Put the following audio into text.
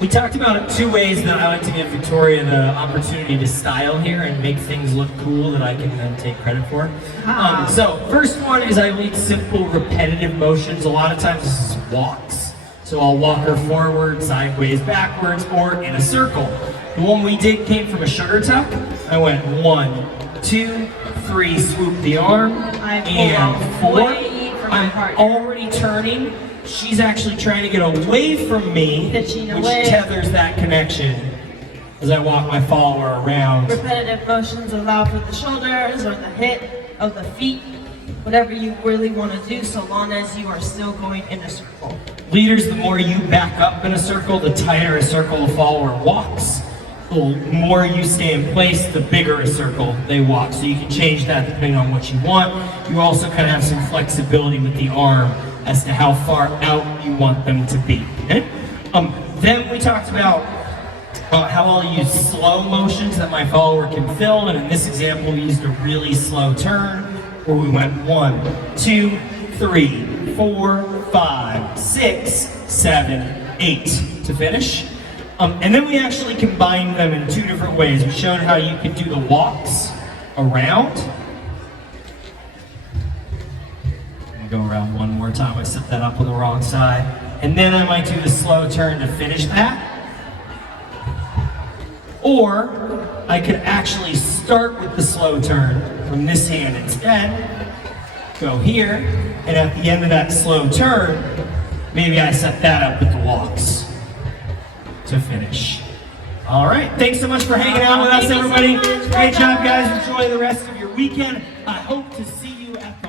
We talked about 2 ways that I like to give Victoria the opportunity to style here and make things look cool that I can then take credit for. So first one is I lead simple repetitive motions. A lot of times this is walks. So I'll walk her forward, sideways, backwards, or in a circle. The one we did came from a sugar tuck. I went 1, 2, 3, swoop the arm, and 4. I'm already turning. She's actually trying to get away from me, which tethers that connection as I walk my follower around. Repetitive motions allow for the shoulders or the hip of the feet, whatever you really want to do, so long as you are still going in a circle. Leaders, the more you back up in a circle, the tighter a circle the follower walks. The more you stay in place, the bigger a circle they walk. So you can change that depending on what you want. You also kind of have some flexibility with the arm as to how far out you want them to be. Okay? Then we talked about how I'll use slow motions that my follower can fill, and in this example we used a really slow turn where we went 1, 2, 3, 4, 5, 6, 7, 8 to finish. And then we actually combined them in 2 different ways. We showed how you could do the walks around. Go around one more time. I set that up on the wrong side. And then I might do the slow turn to finish that. Or I could actually start with the slow turn from this hand instead. Go here, and at the end of that slow turn, maybe I set that up with the walks to finish. All right, thanks so much for hanging out with us, everybody. Great job, guys. Enjoy the rest of your weekend. I hope to see you at the